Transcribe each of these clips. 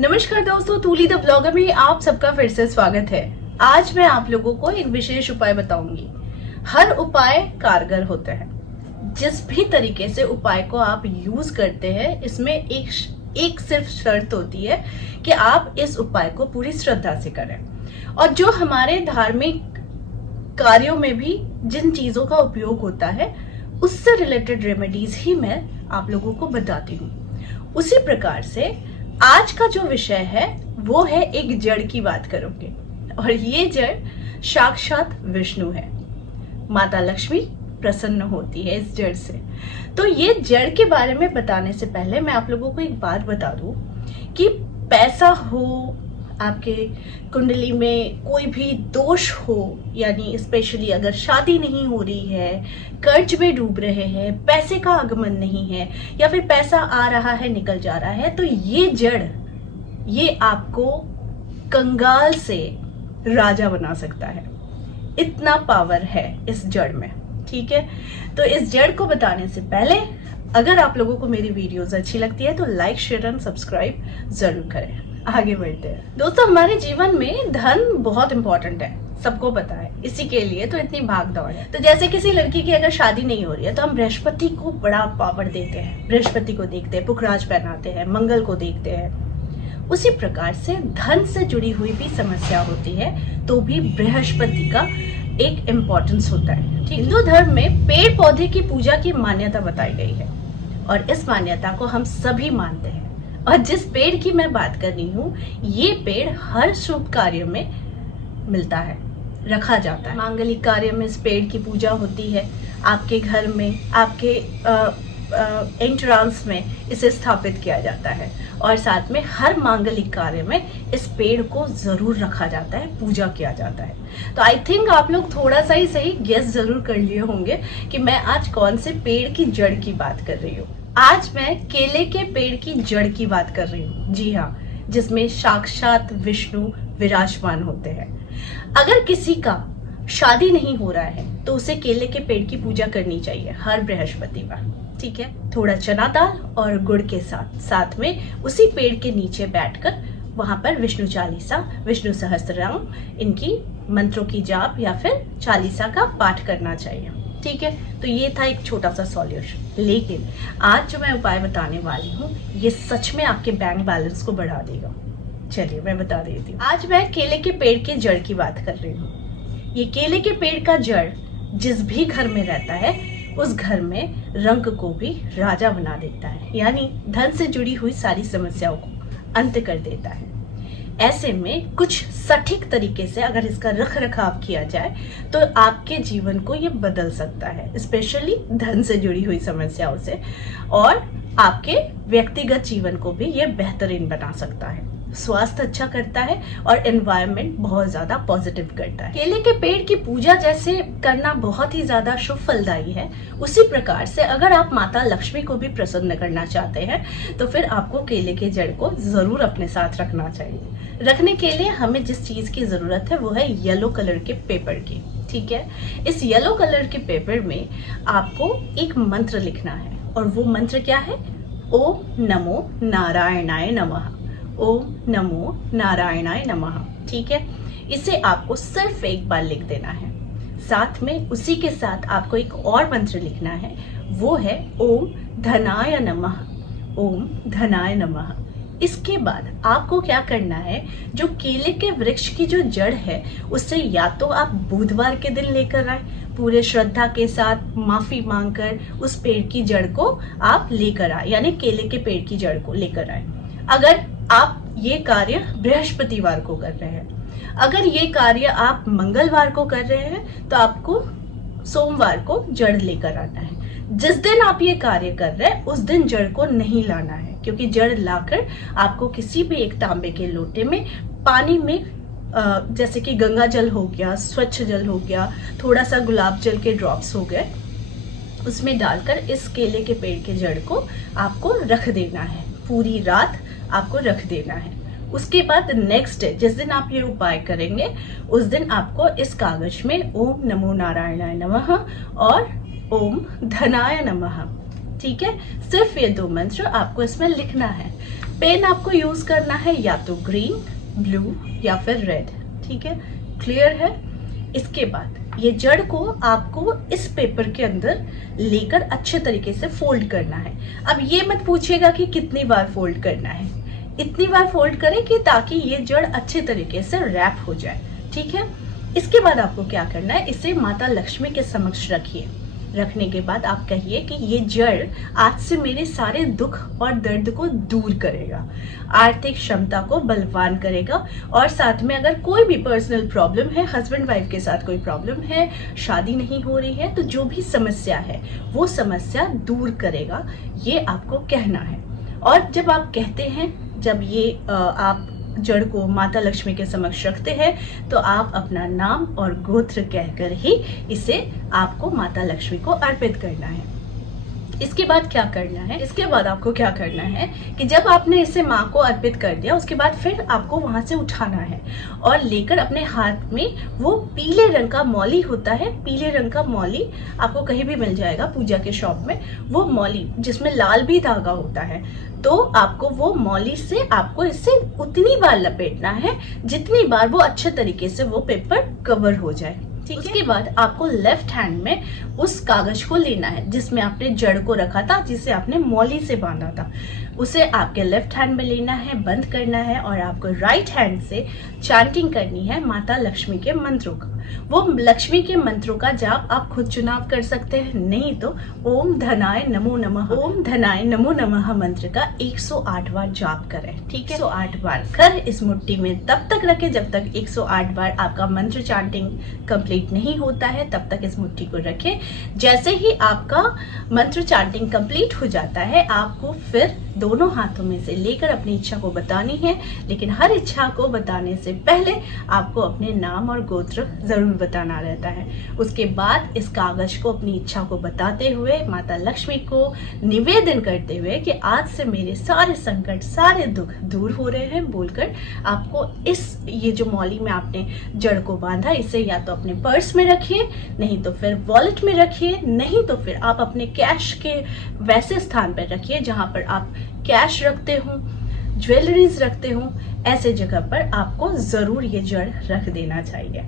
नमस्कार दोस्तों, तूली the blogger में आप सबका फिर से स्वागत है। आज मैं आप लोगों को एक विशेष उपाय बताऊंगी। हर उपाय कारगर होता है। जिस भी तरीके से उपाय को आप यूज करते हैं, इसमें एक सिर्फ शर्त होती है कि आप इस उपाय को पूरी श्रद्धा से करें। और जो हमारे धार्मिक कार्यों में भी जिन चीजों का उपयोग होता है, उससे रिलेटेड रेमेडीज ही मैं आप लोगों को बताती हूँ। उसी प्रकार से आज का जो विषय है वो है एक जड़ की बात करूंगी, और ये जड़ साक्षात विष्णु है। माता लक्ष्मी प्रसन्न होती है इस जड़ से। तो ये जड़ के बारे में बताने से पहले मैं आप लोगों को एक बात बता दूं कि पैसा हो, आपके कुंडली में कोई भी दोष हो, यानी स्पेशली अगर शादी नहीं हो रही है, कर्ज में डूब रहे हैं, पैसे का आगमन नहीं है, या फिर पैसा आ रहा है निकल जा रहा है, तो ये जड़ ये आपको कंगाल से राजा बना सकता है। इतना पावर है इस जड़ में। ठीक है, तो इस जड़ को बताने से पहले अगर आप लोगों को मेरी वीडियोस अच्छी लगती है तो लाइक, शेयर एंड सब्सक्राइब जरूर करें। आगे बढ़ते हैं दोस्तों। हमारे जीवन में धन बहुत इंपॉर्टेंट है, सबको पता है। इसी के लिए तो इतनी भाग दौड़ है। तो जैसे किसी लड़की की अगर शादी नहीं हो रही है तो हम बृहस्पति को बड़ा पावर देते हैं, बृहस्पति को देखते हैं, पुखराज पहनाते हैं, मंगल को देखते हैं। उसी प्रकार से धन से जुड़ी हुई भी समस्या होती है तो भी बृहस्पति का एक इम्पोर्टेंस होता है। हिंदू धर्म में पेड़ पौधे की पूजा की मान्यता बताई गई है, और इस मान्यता को हम सभी मानते हैं। और जिस पेड़ की मैं बात कर रही हूँ, ये पेड़ हर शुभ कार्य में मिलता है, रखा जाता है। मांगलिक कार्य में इस पेड़ की पूजा होती है। आपके घर में, आपके एंट्रांस में इसे स्थापित किया जाता है, और साथ में हर मांगलिक कार्य में इस पेड़ को जरूर रखा जाता है, पूजा किया जाता है। तो आई थिंक आप लोग थोड़ा सा ही सही गेस जरूर कर लिए होंगे कि मैं आज कौन से पेड़ की जड़ की बात कर रही हूँ। आज मैं केले के पेड़ की जड़ की बात कर रही हूँ। जी हाँ, जिसमें साक्षात विष्णु विराजमान होते हैं। अगर किसी का शादी नहीं हो रहा है तो उसे केले के पेड़ की पूजा करनी चाहिए हर बृहस्पतिवार। ठीक है, थोड़ा चना दाल और गुड़ के साथ में उसी पेड़ के नीचे बैठकर वहां पर विष्णु चालीसा, विष्णु सहस्त्रनाम, इनकी मंत्रों की जाप या फिर चालीसा का पाठ करना चाहिए। ठीक है, तो ये था एक छोटा सा सॉल्यूशन। लेकिन आज जो मैं उपाय बताने वाली हूँ, ये सच में आपके बैंक बैलेंस को बढ़ा देगा। चलिए मैं बता देती हूँ। आज मैं केले के पेड़ के जड़ की बात कर रही हूँ। ये केले के पेड़ का जड़ जिस भी घर में रहता है, उस घर में रंग को भी राजा बना देता है, यानी धन से जुड़ी हुई सारी समस्याओं को अंत कर देता है। ऐसे में कुछ सटीक तरीके से अगर इसका रख रखाव किया जाए तो आपके जीवन को ये बदल सकता है, स्पेशली धन से जुड़ी हुई समस्याओं से, और आपके व्यक्तिगत जीवन को भी ये बेहतरीन बना सकता है। स्वास्थ्य अच्छा करता है और एनवायरनमेंट बहुत ज्यादा पॉजिटिव करता है। केले के पेड़ की पूजा जैसे करना बहुत ही ज्यादा शुभ फलदायी है, उसी प्रकार से अगर आप माता लक्ष्मी को भी प्रसन्न करना चाहते हैं तो फिर आपको केले के जड़ को जरूर अपने साथ रखना चाहिए। रखने के लिए हमें जिस चीज की जरूरत है वो है येलो कलर के पेपर की। ठीक है, इस येलो कलर के पेपर में आपको एक मंत्र लिखना है, और वो मंत्र क्या है? ओम नमो नारायणाय नमः। ओम नमो नारायणाय नमः। ठीक है, इसे आपको सिर्फ एक बार लिख देना है। साथ में उसी के साथ आपको एक और मंत्र लिखना है, वो है ओम धनाय नमः। ओम धनाय नमः। इसके बाद आपको क्या करना है, जो केले के वृक्ष की जो जड़ है उससे या तो आप बुधवार के दिन लेकर आए, पूरे श्रद्धा के साथ माफी मांगकर उस पेड़ की जड़ को आप लेकर आए, यानी केले के पेड़ की जड़ को लेकर आए। अगर आप ये कार्य बृहस्पतिवार को कर रहे हैं, अगर ये कार्य आप मंगलवार को कर रहे हैं तो आपको सोमवार को जड़ लेकर आना है। जिस दिन आप ये कार्य कर रहे हैं उस दिन जड़ को नहीं लाना है, क्योंकि जड़ लाकर आपको किसी भी एक तांबे के लोटे में पानी में जैसे कि गंगा जल हो गया, स्वच्छ जल हो गया, थोड़ा सा गुलाब जल के ड्रॉप्स हो गए, उसमें डालकर इस केले के पेड़ के जड़ को आपको रख देना है। पूरी रात आपको रख देना है। उसके बाद नेक्स्ट डे जिस दिन आप ये उपाय करेंगे उस दिन आपको इस कागज में ओम नमो नारायणाय नमः और ओम धनाय नमः, ठीक है, सिर्फ ये दो मंत्र आपको इसमें लिखना है। पेन आपको यूज करना है या तो ग्रीन, ब्लू या फिर रेड, ठीक है, क्लियर है। इसके बाद ये जड़ को आपको इस पेपर के अंदर लेकर अच्छे तरीके से फोल्ड करना है। अब ये मत पूछिएगा कि कितनी बार फोल्ड करना है, इतनी बार फोल्ड करें कि ताकि ये जड़ अच्छे तरीके से रैप हो जाए, ठीक है। इसके बाद आपको क्या करना है, इसे माता लक्ष्मी के समक्ष रखिए। रखने के बाद आप कहिए कि ये जड़ आज से मेरे सारे दुख और दर्द को दूर करेगा, आर्थिक क्षमता को बलवान करेगा, और साथ में अगर कोई भी पर्सनल प्रॉब्लम है, हस्बैंड वाइफ के साथ कोई प्रॉब्लम है, शादी नहीं हो रही है, तो जो भी समस्या है वो समस्या दूर करेगा, ये आपको कहना है। और जब आप कहते हैं, जब ये आप जड़ को माता लक्ष्मी के समक्ष रखते हैं, तो आप अपना नाम और गोत्र कहकर ही इसे आपको माता लक्ष्मी को अर्पित करना है। इसके बाद क्या करना है, इसके बाद आपको क्या करना है कि जब आपने इसे माँ को अर्पित कर दिया, उसके बाद फिर आपको वहां से उठाना है और लेकर अपने हाथ में वो पीले रंग का मौली होता है, पीले रंग का मौली आपको कहीं भी मिल जाएगा पूजा के शॉप में, वो मौली जिसमें लाल भी धागा होता है, तो आपको वो मौली से आपको इसे उतनी बार लपेटना है जितनी बार वो अच्छे तरीके से वो पेपर कवर हो जाए, ठीक है। उसके बाद आपको लेफ्ट हैंड में उस कागज को लेना है जिसमें आपने जड़ को रखा था, जिसे आपने मौली से बांधा था, उसे आपके लेफ्ट हैंड में लेना है, बंद करना है, और आपको राइट हैंड से चैंटिंग करनी है माता लक्ष्मी के मंत्रों का। वो लक्ष्मी के मंत्रों का जाप आप खुद चुनाव कर सकते हैं, नहीं तो ओम धनाय नमो नमः, ओम धनाय नमो नमः मंत्र का 108 बार जाप करें, ठीक है। 108 बार कर इस मुट्ठी में तब तक रखें जब तक 108 बार आपका मंत्र चैंटिंग कंप्लीट नहीं होता है, तब तक इस मुट्ठी को रखें। जैसे ही आपका मंत्र चैंटिंग कंप्लीट हो जाता है, आपको फिर दोनों हाथों में से लेकर अपनी इच्छा को बतानी है, लेकिन हर इच्छा को बताने से पहले आपको अपने नाम और गोत्र जरूर बताना रहता है। उसके बाद इस कागज को अपनी इच्छा को बताते हुए माता लक्ष्मी को निवेदन करते हुए कि आज से मेरे सारे संकट, सारे दुख दूर हो रहे हैं बोलकर आपको ये जो मौली में आपने जड़ को बांधा, इसे या तो अपने पर्स में रखिए, नहीं तो फिर वॉलेट में रखिए, नहीं तो फिर आप अपने कैश के वैसे स्थान पर रखिए जहां पर आप कैश रखते हो, ज्वेलरीज रखते हो, ऐसे जगह पर आपको जरूर ये जड़ रख देना चाहिए।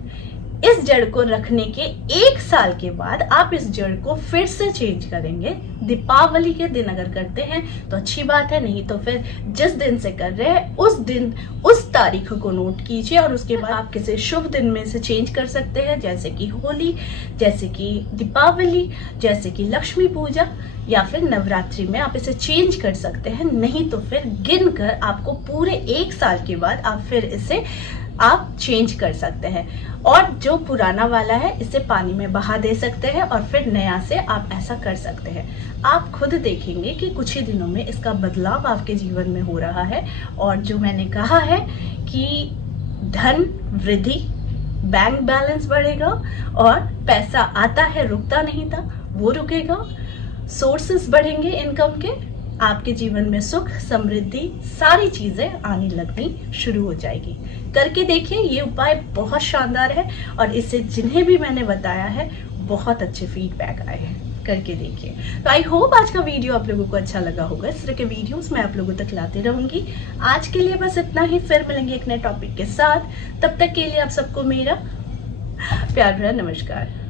इस जड़ को रखने के 1 साल के बाद आप इस जड़ को फिर से चेंज करेंगे। दीपावली के दिन अगर करते हैं तो अच्छी बात है, नहीं तो फिर जिस दिन से कर रहे हैं उस दिन, उस तारीख को नोट कीजिए, और उसके बाद आप किसी शुभ दिन में से चेंज कर सकते हैं, जैसे कि होली, जैसे कि दीपावली, जैसे कि लक्ष्मी पूजा, या फिर नवरात्रि में आप इसे चेंज कर सकते हैं। नहीं तो फिर गिन कर आपको पूरे 1 साल के बाद आप फिर इसे आप चेंज कर सकते हैं, और जो पुराना वाला है इसे पानी में बहा दे सकते हैं, और फिर नया से आप ऐसा कर सकते हैं। आप खुद देखेंगे कि कुछ ही दिनों में इसका बदलाव आपके जीवन में हो रहा है। और जो मैंने कहा है कि धन वृद्धि, बैंक बैलेंस बढ़ेगा, और पैसा आता है रुकता नहीं था वो रुकेगा, सोर्सेस बढ़ेंगे इनकम के, आपके जीवन में सुख, समृद्धि, सारी चीजें आने लगनी शुरू हो जाएगी। करके देखिए, ये उपाय बहुत शानदार है, और इससे जिन्हें भी मैंने बताया है बहुत अच्छे फीडबैक आए हैं। करके देखिए। तो आई होप आज का वीडियो आप लोगों को अच्छा लगा होगा। इस तरह के वीडियोस मैं आप लोगों तक लाते रहूंगी। आज के लिए बस इतना ही, फिर मिलेंगे एक नए टॉपिक के साथ। तब तक के लिए आप सबको मेरा प्यार भरा नमस्कार।